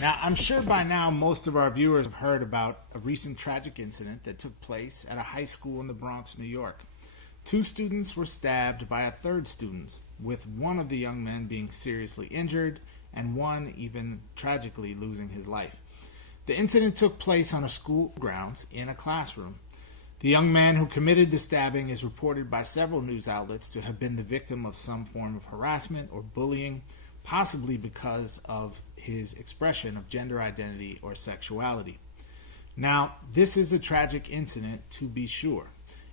Now, I'm sure by now most of our viewers have heard about a recent tragic incident that took place at a high school in the Bronx, New York. Two students were stabbed by a third student, with one of the young men being seriously injured and one even tragically losing his life. The incident took place on a school grounds in a classroom. The young man who committed the stabbing is reported by several news outlets to have been the victim of some form of harassment or bullying, possibly because of his expression of gender identity or sexuality. Now, this is a tragic incident to be sure,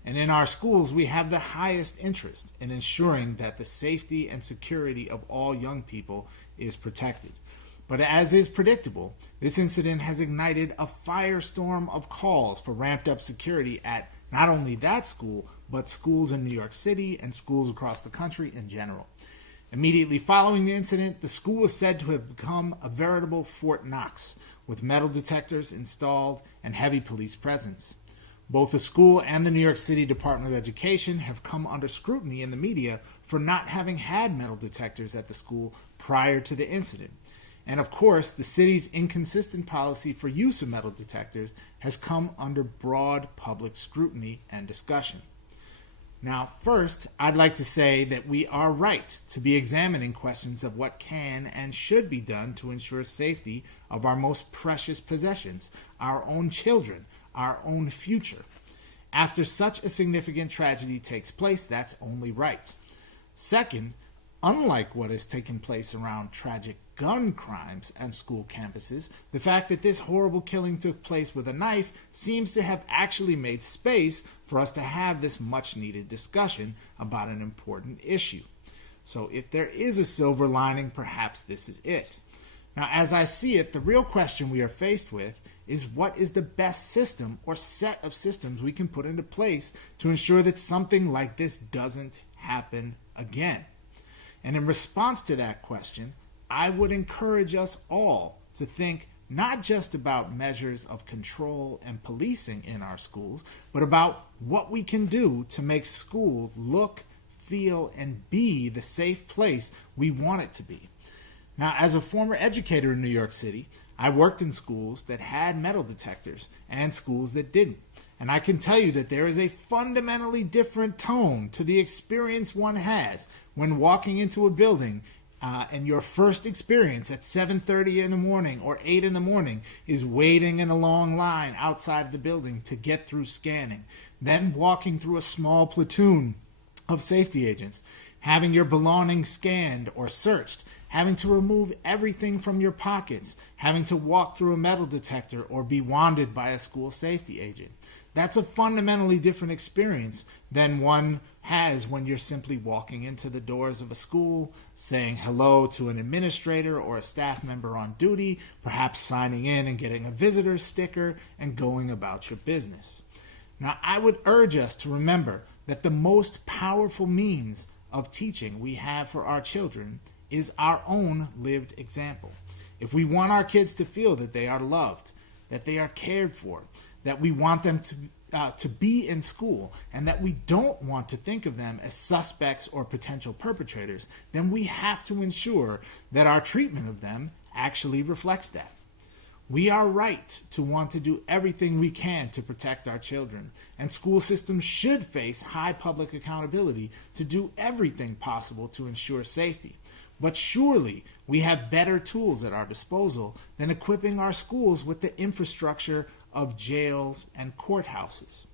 and in our schools we have the highest interest in ensuring that the safety and security of all young people is protected. But as is predictable, this incident has ignited a firestorm of calls for ramped up security at not only that school, but schools in New York City and schools across the country in general. Immediately following the incident, the school is said to have become a veritable Fort Knox, with metal detectors installed and heavy police presence. Both the school and the New York City Department of Education have come under scrutiny in the media for not having had metal detectors at the school prior to the incident. And of course, the city's inconsistent policy for use of metal detectors has come under broad public scrutiny and discussion. Now, first, I'd like to say that we are right to be examining questions of what can and should be done to ensure safety of our most precious possessions, our own children, our own future. After such a significant tragedy takes place, that's only right. Second, unlike what has taken place around tragic gun crimes and school campuses, the fact that this horrible killing took place with a knife seems to have actually made space for us to have this much-needed discussion about an important issue. So if there is a silver lining, perhaps this is it. Now, as I see it, the real question we are faced with is what is the best system or set of systems we can put into place to ensure that something like this doesn't happen again. And in response to that question, I would encourage us all to think not just about measures of control and policing in our schools, but about what we can do to make schools look, feel, and be the safe place we want it to be. Now, as a former educator in New York City, I worked in schools that had metal detectors and schools that didn't. And I can tell you that there is a fundamentally different tone to the experience one has when walking into a building and your first experience at 7:30 in the morning or 8 in the morning is waiting in a long line outside the building to get through scanning, then walking through a small platoon of safety agents, having your belongings scanned or searched, having to remove everything from your pockets, having to walk through a metal detector or be wanded by a school safety agent. That's a fundamentally different experience than one has when you're simply walking into the doors of a school, saying hello to an administrator or a staff member on duty, perhaps signing in and getting a visitor sticker and going about your business. Now, I would urge us to remember that the most powerful means of teaching we have for our children is our own lived example. If we want our kids to feel that they are loved, that they are cared for, that we want them to be in school, and that we don't want to think of them as suspects or potential perpetrators, then we have to ensure that our treatment of them actually reflects that. We are right to want to do everything we can to protect our children, and school systems should face high public accountability to do everything possible to ensure safety. But surely we have better tools at our disposal than equipping our schools with the infrastructure of jails and courthouses.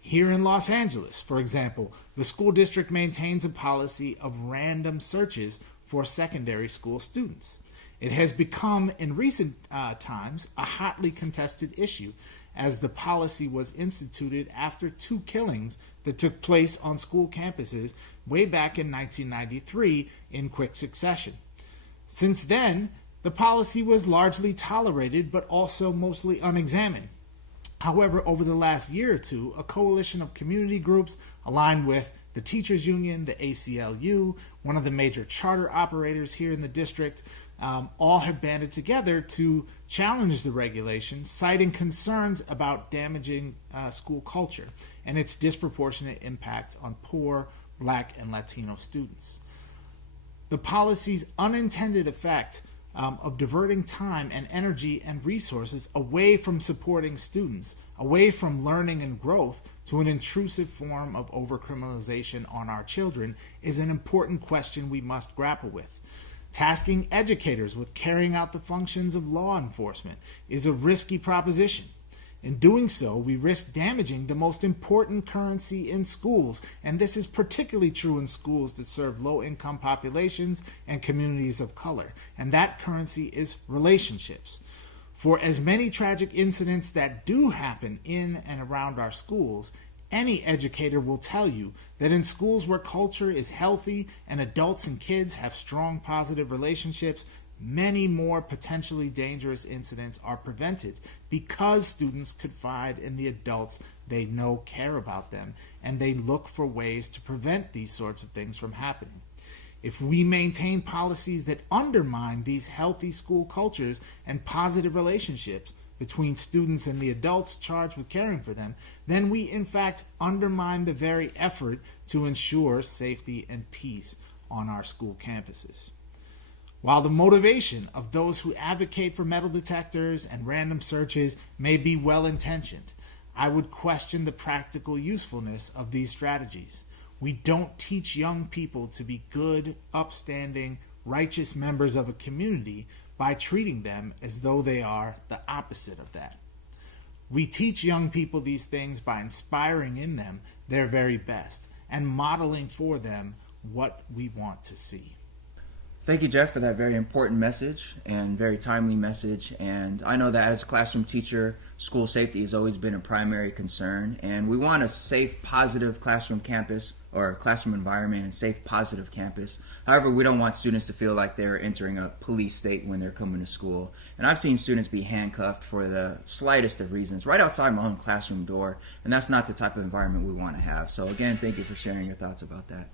Here in Los Angeles, for example, the school district maintains a policy of random searches for secondary school students. It has become, in recent times, a hotly contested issue, as the policy was instituted after two killings that took place on school campuses way back in 1993 in quick succession. Since then, the policy was largely tolerated but also mostly unexamined. However, over the last year or two, a coalition of community groups aligned with the Teachers Union, the ACLU, one of the major charter operators here in the district, all have banded together to challenge the regulation, citing concerns about damaging school culture and its disproportionate impact on poor Black and Latino students. The policy's unintended effect of diverting time and energy and resources away from supporting students, away from learning and growth, to an intrusive form of overcriminalization on our children is an important question we must grapple with. Tasking educators with carrying out the functions of law enforcement is a risky proposition. In doing so, we risk damaging the most important currency in schools, and this is particularly true in schools that serve low-income populations and communities of color, and that currency is relationships. For as many tragic incidents that do happen in and around our schools, any educator will tell you that in schools where culture is healthy and adults and kids have strong positive relationships, many more potentially dangerous incidents are prevented because students confide in the adults they know care about them, and they look for ways to prevent these sorts of things from happening. If we maintain policies that undermine these healthy school cultures and positive relationships between students and the adults charged with caring for them, then we in fact undermine the very effort to ensure safety and peace on our school campuses. While the motivation of those who advocate for metal detectors and random searches may be well-intentioned, I would question the practical usefulness of these strategies. We don't teach young people to be good, upstanding, righteous members of a community by treating them as though they are the opposite of that. We teach young people these things by inspiring in them their very best and modeling for them what we want to see. Thank you, Jeff, for that very important message and very timely message. And I know that as a classroom teacher, school safety has always been a primary concern. And we want a safe, positive classroom campus or classroom environment and safe, positive campus. However, we don't want students to feel like they're entering a police state when they're coming to school. And I've seen students be handcuffed for the slightest of reasons right outside my own classroom door. And that's not the type of environment we want to have. So again, thank you for sharing your thoughts about that.